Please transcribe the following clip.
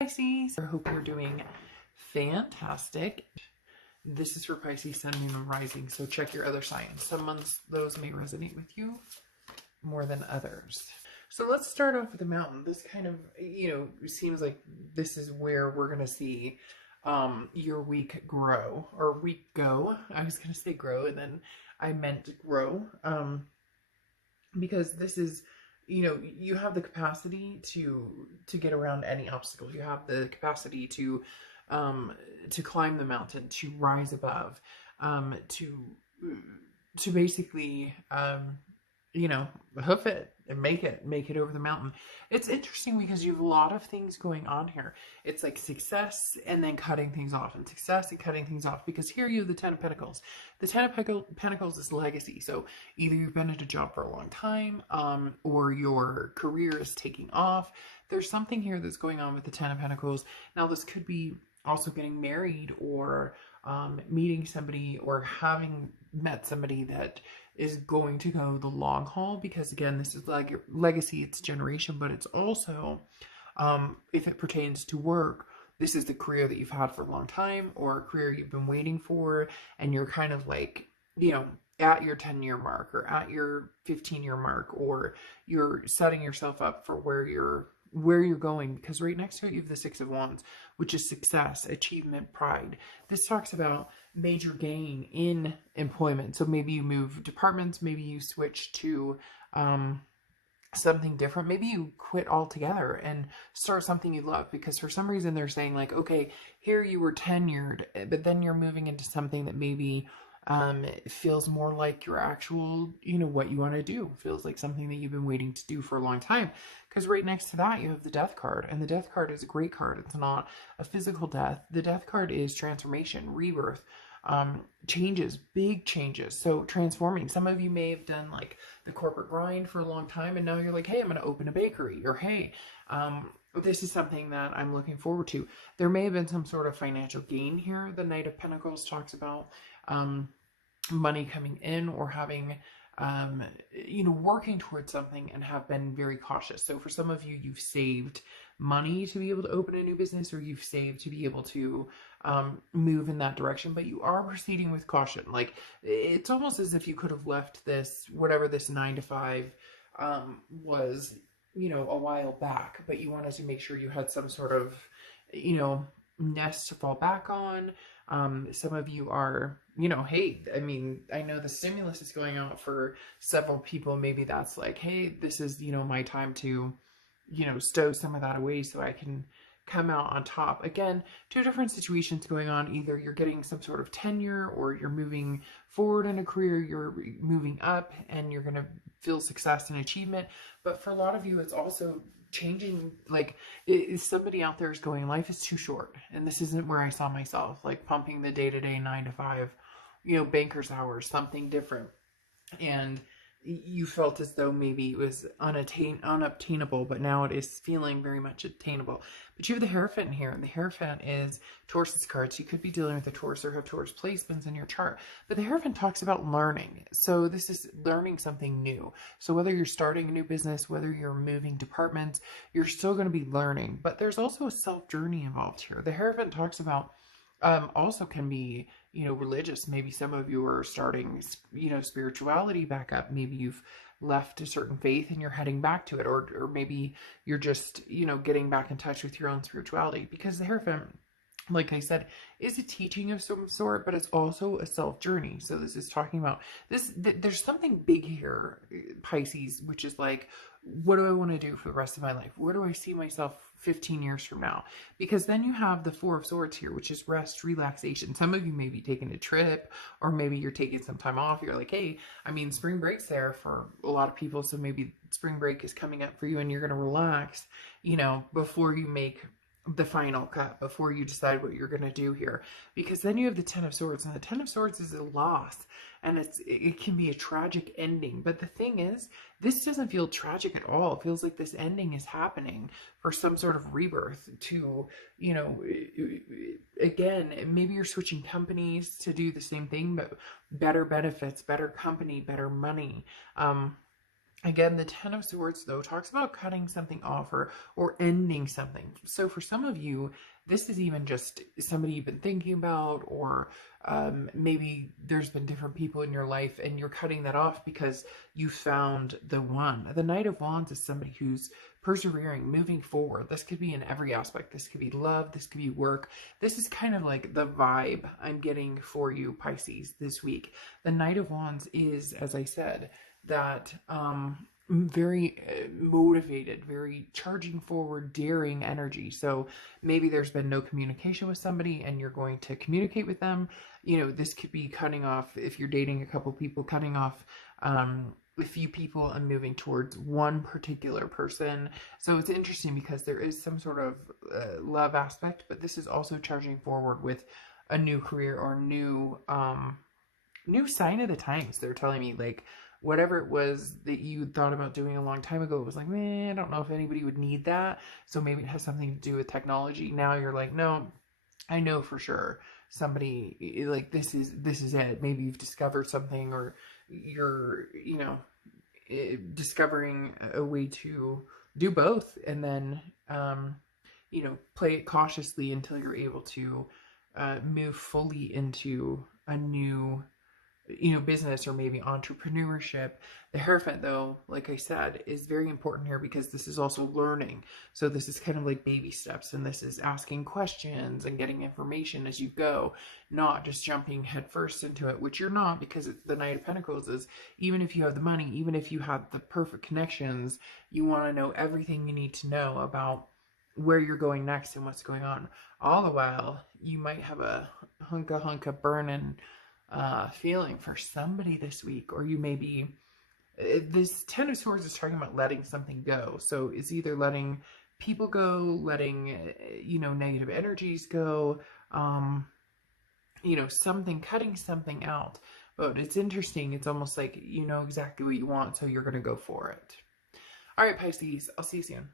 Pisces, I hope you're doing fantastic. This is for Pisces, Sun, Moon, and Rising, so check your other signs. Some months those may resonate with you more than others. So let's start off with the mountain. This kind of, seems like this is where we're going to see your week grow, or week go. I was going to say grow, and then I meant grow, because this is, you have the capacity to get around any obstacle. You have the capacity to climb the mountain, to rise above, to basically, hoof it and make it over the mountain. It's interesting because you have a lot of things going on here. It's like success and then cutting things off, and success and cutting things off, because here you have the Ten of Pentacles. The Ten of Pentacles is legacy. So either you've been at a job for a long time, or your career is taking off. There's something here that's going on with the Ten of Pentacles. Now this could be also getting married, or meeting somebody, or having met somebody that is going to go the long haul, because again, this is like legacy, it's generation, but it's also, if it pertains to work, this is the career that you've had for a long time, or a career you've been waiting for, and you're kind of like, at your 10-year mark, or at your 15-year mark, or you're setting yourself up for where you're going, because right next to it you have the Six of Wands, which is success, achievement, pride. This talks about major gain in employment. So maybe you move departments, maybe you switch to something different, maybe you quit altogether and start something you love, because for some reason they're saying like, okay, here you were tenured, but then you're moving into something that maybe it feels more like your actual, what you want to do. It feels like something that you've been waiting to do for a long time. Because right next to that, you have the Death card. And the Death card is a great card. It's not a physical death. The Death card is transformation, rebirth, changes, big changes. So transforming. Some of you may have done like the corporate grind for a long time, and now you're like, hey, I'm going to open a bakery. Or hey, this is something that I'm looking forward to. There may have been some sort of financial gain here. The Knight of Pentacles talks about money coming in, or having, working towards something and have been very cautious. So for some of you, you've saved money to be able to open a new business, or you've saved to be able to move in that direction, but you are proceeding with caution. Like, it's almost as if you could have left this, whatever this 9 to 5 was, a while back, but you wanted to make sure you had some sort of, nest to fall back on. Some of you are, hey, I mean, I know the stimulus is going out for several people. Maybe that's like, hey, this is, my time to, stow some of that away so I can come out on top. Again, two different situations going on. Either you're getting some sort of tenure, or you're moving forward in a career, you're moving up, and you're going to feel success and achievement. But for a lot of you, it's also changing. Like, somebody out there is going, life is too short, and this isn't where I saw myself, like pumping the day-to-day 9 to 5, banker's hours, something different. And you felt as though maybe it was unobtainable, but now it is feeling very much attainable. But you have the Hierophant here, and the Hierophant is Taurus cards. You could be dealing with a Taurus, or have Taurus placements in your chart. But the Hierophant talks about learning. So this is learning something new. So whether you're starting a new business, whether you're moving departments, you're still going to be learning. But there's also a self-journey involved here. The Hierophant talks about also can be, religious. Maybe some of you are starting, spirituality back up. Maybe you've left a certain faith and you're heading back to it, or maybe you're just, getting back in touch with your own spirituality, because the Hierophant, like I said, is a teaching of some sort, but it's also a self-journey. So this is talking about this, there's something big here, Pisces, which is like, what do I want to do for the rest of my life? Where do I see myself 15 years from now? Because then you have the Four of Swords here, which is rest, relaxation. Some of you may be taking a trip, or maybe you're taking some time off. You're like, hey, I mean, spring break's there for a lot of people. So maybe spring break is coming up for you, and you're going to relax, before you make the final cut, before you decide what you're going to do here. Because then you have the Ten of Swords, and the Ten of Swords is a loss, and it can be a tragic ending. But the thing is, this doesn't feel tragic at all. It feels like this ending is happening for some sort of rebirth to, again, maybe you're switching companies to do the same thing, but better benefits, better company, better money. Again, the Ten of Swords, though, talks about cutting something off or ending something. So for some of you, this is even just somebody you've been thinking about, or maybe there's been different people in your life and you're cutting that off because you found the one. The Knight of Wands is somebody who's persevering, moving forward. This could be in every aspect. This could be love. This could be work. This is kind of like the vibe I'm getting for you, Pisces, this week. The Knight of Wands is, as I said, that very motivated, very charging forward, daring energy. So maybe there's been no communication with somebody and you're going to communicate with them. You know, this could be cutting off, if you're dating a couple people, cutting off a few people and moving towards one particular person. So it's interesting because there is some sort of love aspect, but this is also charging forward with a new career or new sign of the times. They're telling me, like, whatever it was that you thought about doing a long time ago, it was like, man, I don't know if anybody would need that. So maybe it has something to do with technology. Now you're like, no, I know for sure somebody, like, this is it. Maybe you've discovered something, or you're, you know, discovering a way to do both, and then, you know, play it cautiously until you're able to move fully into a new, you know, business or maybe entrepreneurship. The Hierophant, though, like I said, is very important here because this is also learning. So this is kind of like baby steps, and this is asking questions and getting information as you go, not just jumping headfirst into it, which you're not, because the Knight of Pentacles is, even if you have the money, even if you have the perfect connections, you want to know everything you need to know about where you're going next and what's going on. All the while, you might have a hunka burning feeling for somebody this week, or you may be, this Ten of Swords is talking about letting something go. So it's either letting people go, letting, you know, negative energies go, you know, something, cutting something out. But it's interesting. It's almost like you know exactly what you want, so you're going to go for it. All right, Pisces, I'll see you soon.